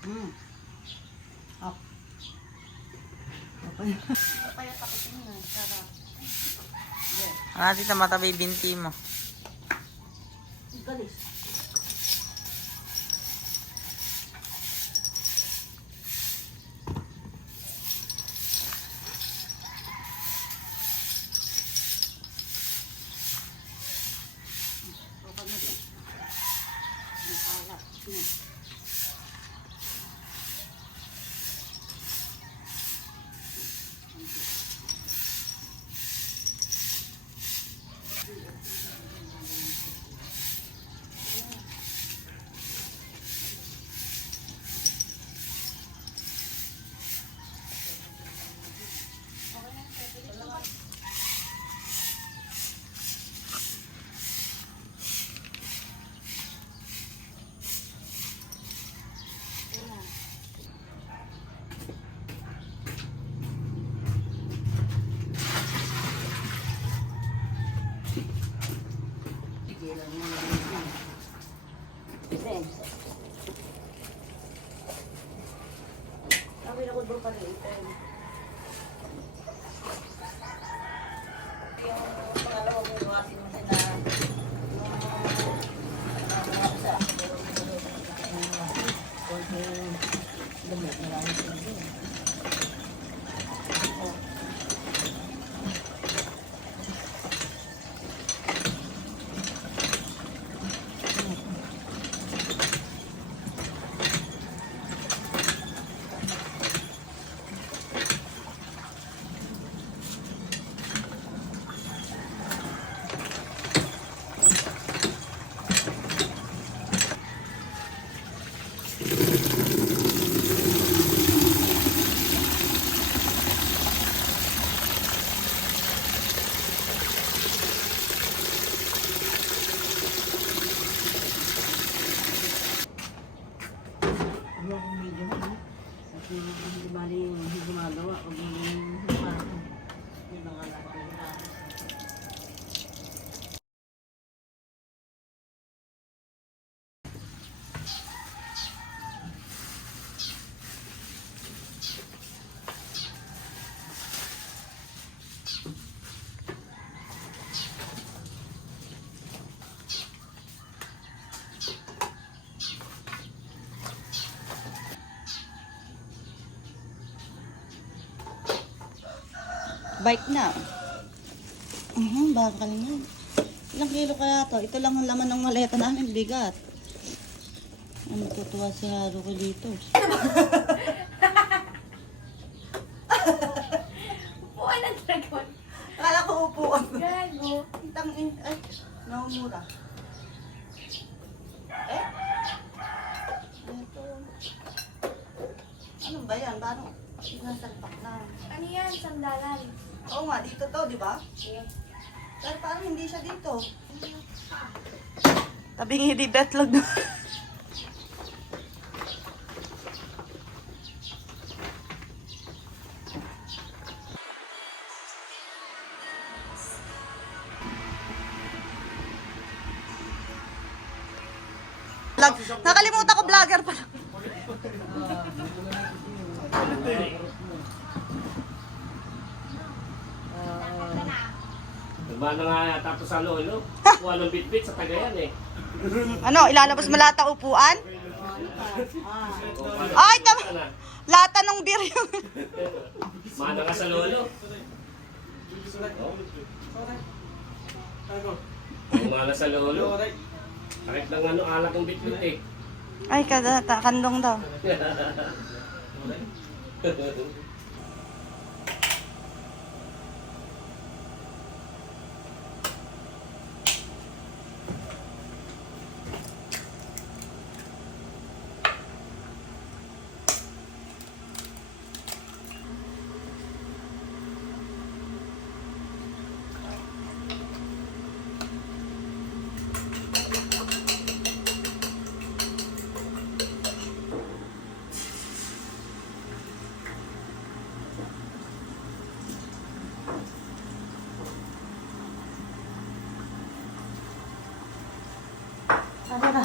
Up. Papaya takutin na. Sarap. Natin na matabay binti mo. Galis. Sabi na ko doon pa rin. Yung pangalawang buwasin mo sila. Hindi bali yung gumagawa o yung mga lahat. Bike na. Bakal na. Ilang kilo kaya to? Ito lang ang laman ng maleta namin, bigat. Ano tutuwa si Haru ko dito? Upuan ng dragon. Akala ko upuan. Gago. Ay, naumura. Ito. Ano ba yan? Paano? Sinasalpak na. Ano yan? Sandalan. Oo nga, dito to, di ba? Sige. Pero parang hindi siya dito. Tabing hindi datlog na. Nakalimutan ko vlogger pala. Nagmano nga yata sa lolo. Kuha ng bit-bit sa Cagayan eh. Ano, ilalabas mo lata upuan? Ay, lata ng beer yung... Mana ka sa lolo. Mana sa lolo. Kahit lang ano, alak ng bit-bit eh. Ay, kandong daw. Ano na?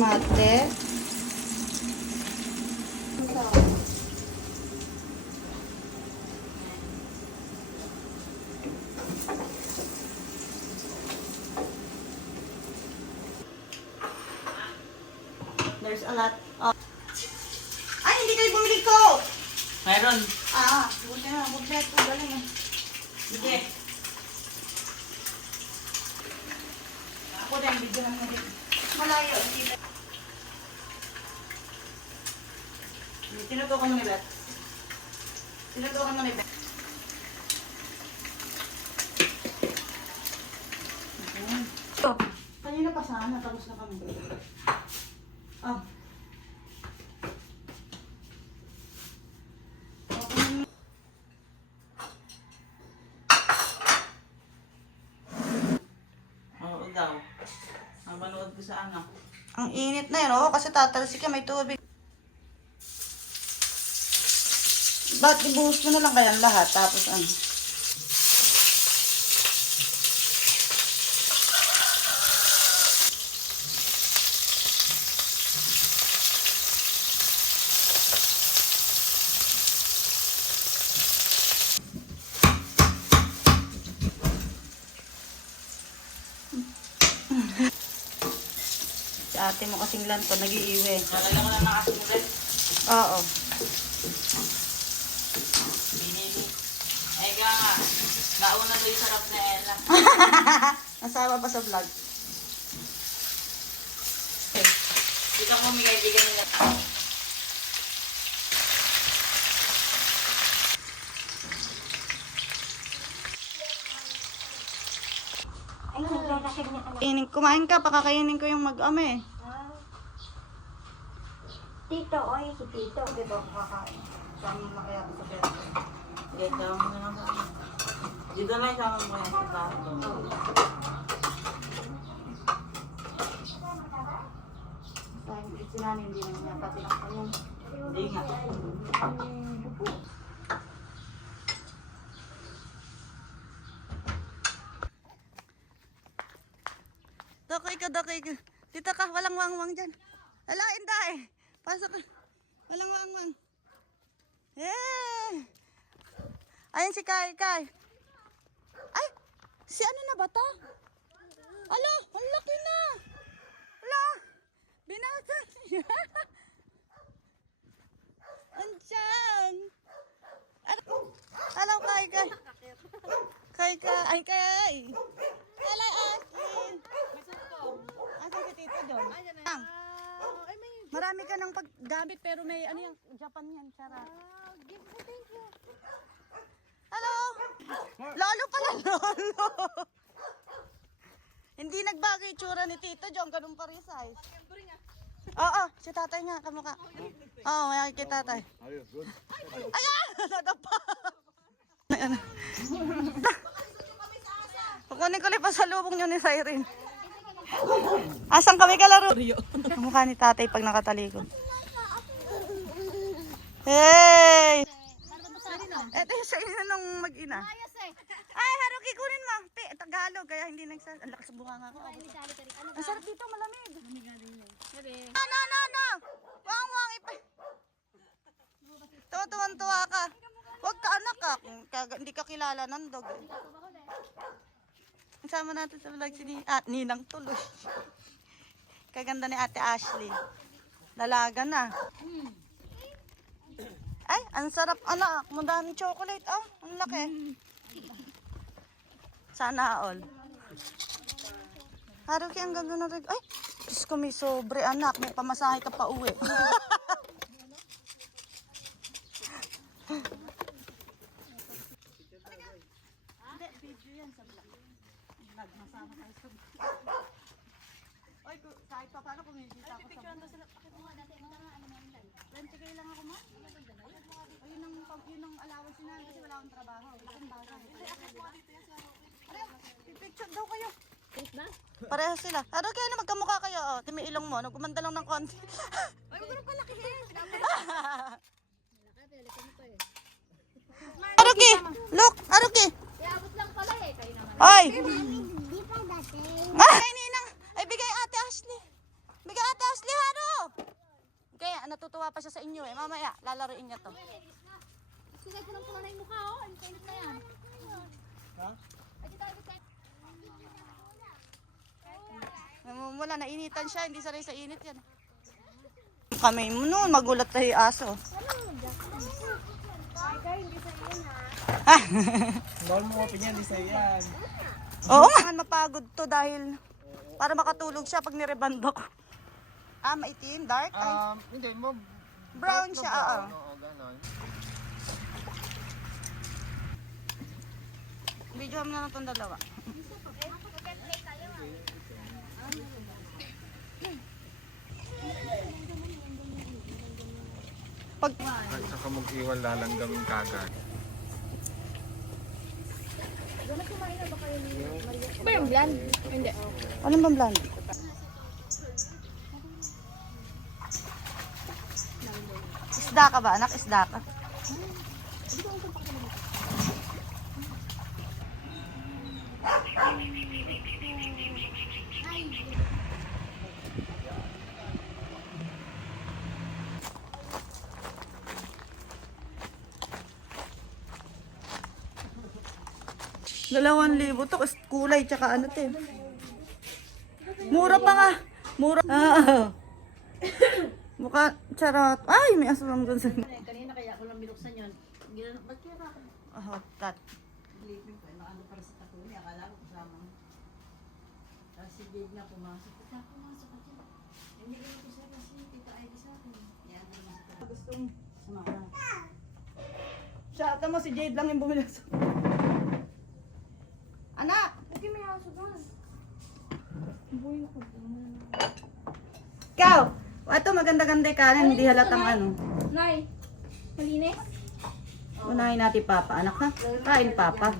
tomate. There's a lot of... Ay, hindi kayo bumili ko! Mayroon. Buti na. Kompleto. Galing eh. Sige. Ako din, video lang natin. Malayo. Tinutukan mo ni Beth. Tinutukan mo ni Beth. Kanina pa sana. Tapos na kami. Oh. Oo daw. Ang manood ko sa ano. Ang init na yun, oh, kasi tatalsik yan, may tubig. Ba't ibuhos mo na lang kaya lahat, tapos ano? Si ate mo kasing lanto, nag-iiwi. Nalala ko na nakasulat. Oo. Binili. Ay ka nga. Nauna doon yung sarap na Ella. Nasama pa sa vlog. Dito ko migay-bigay nila. Kumain ka, pakakainin ko yung mag-ame. Tito, oy, si Tito. Dito ako kakain. Sama mo kaya ako sa bed. Dito mo na lang. Dito na isama mo yan sa plato. Dahil si Nani, hindi naman niya pati ng tanong. Hindi nga. Dokoy ka. Dito ka, walang wangwang dyan. Ala, inday. Pasok ka. Walang wangwang. Yeah. Ayun si Kai. Ay, si ano na ba to? Ala, ang laki na. Ala, binasa siya. Andiyan. Hello, Kai. Kai. Hello, Ashley. Asan si Tito doon? Ang. Marami ka ng paggamit pero may ano yan, Japan yan, Sarah. Thank you. Hello! Lolo pala, lolo! Hindi nagbago yung tsura ni Tito John, ganun pa rin size. Oo, si tatay nga, kamukha. Oo, may kay tatay. Ayan! Nadapa! Kukunin ko lang pa sa lubong nyo ni Siren. Asan kami kalaro? Kamukha ni tatay pag nakatalikod. Hey! Ito yung sa ina nung mag-ina. Ay, Haruki, kunin mo. Tagalog, kaya hindi nagsas... Ang lakas sa bunga nga ako. Ang sarap dito, malamig. No. Wang, tuwan-tuwa ka. Huwag ka anak ka. Hindi ka kilala ng dog. Kasama natin sa vlog si Ninang Tuloy. Kaganda ni Ate Ashley. Dalaga na. Ay, ang sarap anak. Madaming chocolate. Oh, ang laki. Sana all. Haruki, ang ganda na rin. Ay, Diyos ko, may sobre anak. May pamasahe ka pa uwi. Video yan sa vlog. Masama tayo sa vlog. Oy, kahit pa paano kumikita ako sa vlog. Lanche kayo lang ako, ma? O yun ang allowance na kasi wala akong trabaho. Laking basa. Pipicture daw kayo. Pareho sila. Ano kaya na magkamukha kayo? Oh, timi ilong mo. Nagkumanda lang ng konti. Ay, huwag ka palakihin. Haruki! Look! Haruki! Iabot lang pala eh. Kayo naman. Hoy! Di pa dati. Ay, Ninang! Ay, bigay Ate Ashley. Bigay Ate Ashley, pa siya sa inyo eh. Mamaya, lalaruin niya to. Sigay ko lang pula na yung mukha, oh. Ang kainit na yan. Ha? Pwede tayo ba? Wala, nainitan siya. Hindi sanay sa init yan. Kami mo noon, magulat na yung aso. Hindi sa iyo ha. Bawal mo opinion, di sa'yo yan. Oo nga, mapagod to dahil para makatulog siya pag nirebando ko. Ah, maitim, dark? Ay, Hindi mo. brown siya, oo. Oo, ganon. Video mo na lang itong dalawa. Pag At saka mag-iwan lalanggam kagad. Ba yung bland? Hindi. anong bang blonde? Isda ka ba, anak? Isda ka? Dalawang libo to, kasi kulay tsaka ano te. Mura pa nga. Mura. Mukha charot. Ay, may aswang doon sa... Kanina kaya ako lang binuksan yun. Ba't kaya ako Oh, that. living ko? Ano para sa tatuli? Akala ko kasama mo. Tapos si Jade na pumasok. Tita, pumasok ka dyan. Hindi ko ko sa kasi tita ay sa akin. Yan, naman sa tatuli. Gustong... Sumama. Siya, mo si Jade lang yung bumili sa... Anak! Hindi may aso doon. Ikaw! Ito, maganda-ganda yung kanin. Hindi halatang ano. Nay, malinis? Unahin natin Papa. Anak ha? Kain Papa.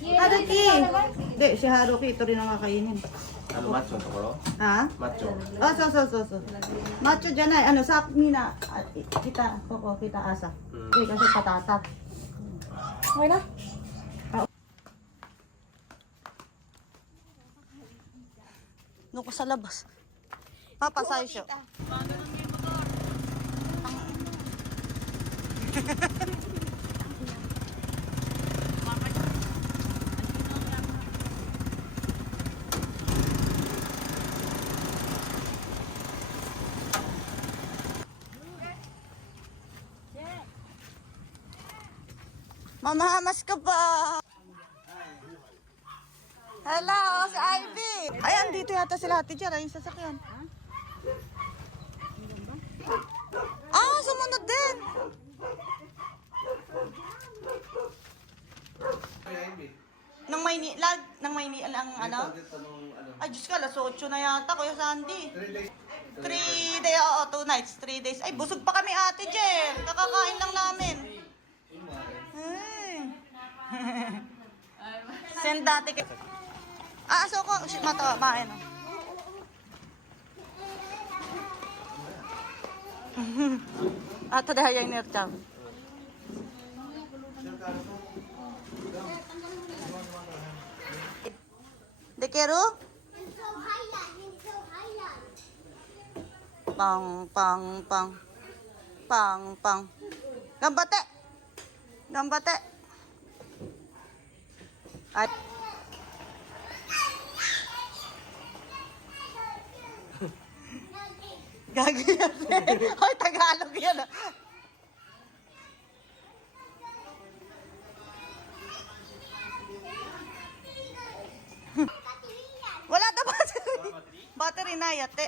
Yes. Haruki! Hindi, si Haruki. Ito rin ang kakainin. Ano, macho to ko? Ha? Macho. Oh, so. Macho dyan ay. Ano, sa nina. Kita, koko, kita asa. Eh, kasi patata. Okay na? Nuko sa labas. Papa, sa'yo siya. Mamahamas ka pa. Hello, si Ivy. Ay, andito yata sila Ate Jar. Ayun sasakyan. Ah, sumunod din. Nang may nilag, nang may nilang ano? Ay, Diyos ka, alas 8 na yata, Kuya Sandy. 3 days, oo, 2 nights, 3 days. Ay, busog pa kami Ate Jer. Kakakain lang namin. Ay. Send dati kay... Ah, so ko, matawa, main. Ato dahil yung nircham. De kero? Pang. Gambate. Ay. Gagi yan. Hoy, Tagalog yan. Wala na battery. Battery na yate.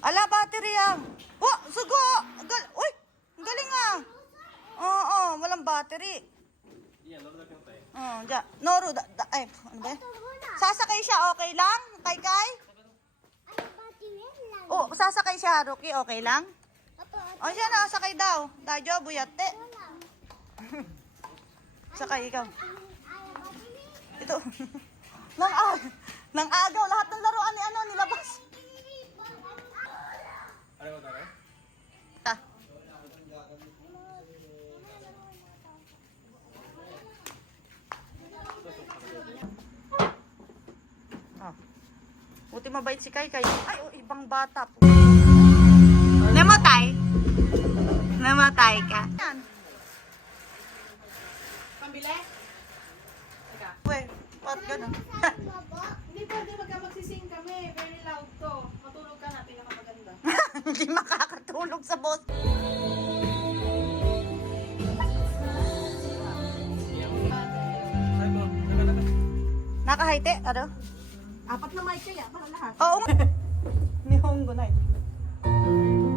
Ala, battery yan. Oh, sugo. Uy, ang galing ah. Oo, walang battery. Ja. Noru, ay, ano ba yan? Sasakay siya, okay lang? Kay? Oh, sasakay si Haruki, okay lang? O siya na, sakay daw. Dajo, buyate. Sakay ikaw. Ito. Nang agaw, lahat ng laruan ni ano, nilabas. Ano ba tayo? Ta. Buti mabait si Kai. Ay, oh, ibang bata po. Namatay ka. Yan. Pambili? Uy, ba't ganun? Hindi pwede magka-magsising kami. Very loud to. Matulog ka na, pinakamaganda. Hindi makakatulog sa boss. Nakahite? Ano? 4 na mic kaya, para lahat. Oo. Nihongo na eh.